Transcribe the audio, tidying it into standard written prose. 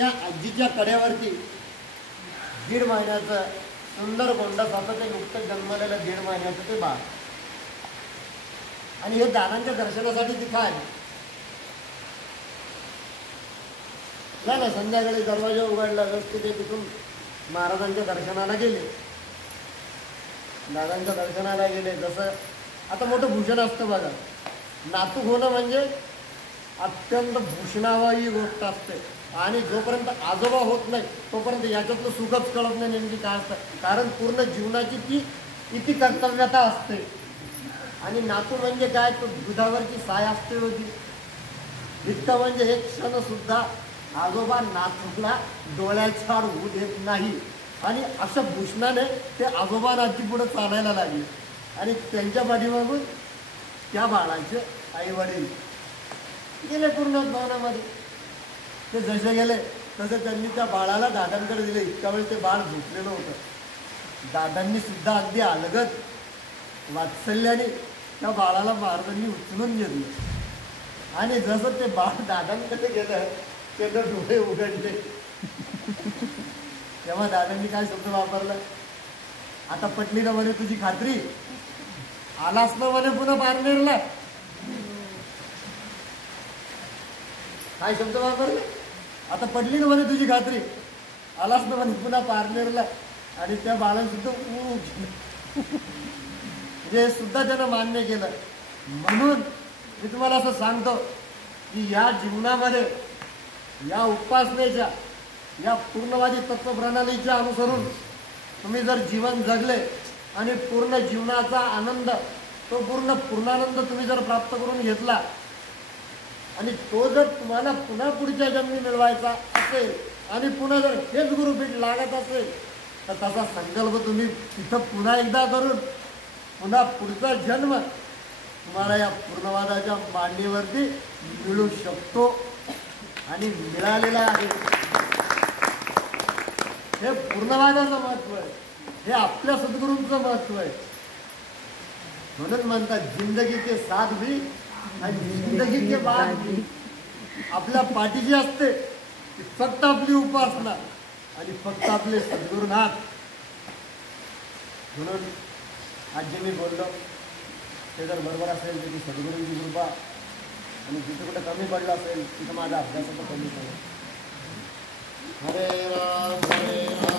त्या आजीच्या कड्यावरती 1.5 महिन्याचं सुंदर गोंडस होतं ते नुकतं जन्मलेलं 1.5 महिन्याचं ते बाळ. आणि हे दादांच्या दर्शनासाठी तिथं आले. झालं संध्याकाळी दरवाजा उघडला व्यवस्थित ते तिथून महाराजांच्या दर्शनाला गेले. दादांच्या दर्शनाला गेले. जसं आता मोठं भूषण असतं बघा, नातू होणं म्हणजे अत्यंत भूषणावाही गोष्ट असते. आणि जोपर्यंत आजोबा होत नाही तोपर्यंत याच्यातलं सुखच कळत नाही नेमकी काय असतं. कारण पूर्ण जीवनाची ती किती कर्तव्यता असते. आणि नातू म्हणजे काय, तो दुधावरची साय असते होती. इतकं म्हणजे एक क्षण सुद्धा आजोबा नातूला डोळ्याच्या आड होऊ देत नाही. आणि अशा भूषणाने ते आजोबा नाती पुढे चालायला लागले. आणि त्यांच्या पाठीमागून त्या बाळाचे आई वडील गेले पूर्ण भवनामध्ये. ते जसे गेले तसं त्यांनी त्या बाळाला दादांकडे दिले. इतका वेळ ते बाळ झोपलेलं होतं. दादांनी सुद्धा अगदी अलगद वात्सल्याने त्या बाळाला महाराजांनी उचलून घेतलं. आणि जसं ते बाळ दादांकडे गेलं त्यानं डोळे उघडले. तेव्हा दादांनी काय शब्द वापरला, आता पटली ना म्हणे तुझी खात्री, आलास ना म्हणे पुन्हा पारनेरला. काय शब्द वापरले, आता पटली ना म्हणे तुझी खात्री, आलास ना म्हणे पुन्हा पारनेरला. आणि त्या बाळानं सुद्धा म्हणजे सुद्धा त्यानं मान्य केलं. म्हणून मी तुम्हाला असं सांगतो की या जीवनामध्ये या उपासनेच्या या पूर्णवादी तत्वप्रणालीच्या अनुसरून तुम्ही जर जीवन जगले आणि पूर्ण जीवनाचा आनंद तो पूर्णानंद तुम्ही जर प्राप्त करून घेतला आणि तो जर तुम्हाला पुन्हा पुढच्या जन्मी मिळवायचा असेल आणि पुन्हा जर हेच गुरुपीठ लागत असेल तर तसा संकल्प तुम्ही तिथं पुन्हा एकदा करून पुन्हा पुढचा जन्म तुम्हाला या पूर्णवादाच्या मांडीवरती मिळू शकतो आणि मिळालेला आहे. हे पूर्णवादाचं महत्व आहे. हे आपल्या सद्गुरूंचं महत्व आहे. म्हणून म्हणतात जिंदगी के साथ भी आणि जिंदगी के बाद भी. आपल्या पाठीची असते फक्त आपली उपासना आणि फक्त आपले सद्गुरुनाथ. म्हणून आज जे मी बोललो ते जर बरोबर असेल तर ती सद्गुरूंची कृपा, आणि जिथे कुठे कमी पडलं असेल तिथं माझा अभ्यासाचं कमी पडेल. हरे राम हरे राम.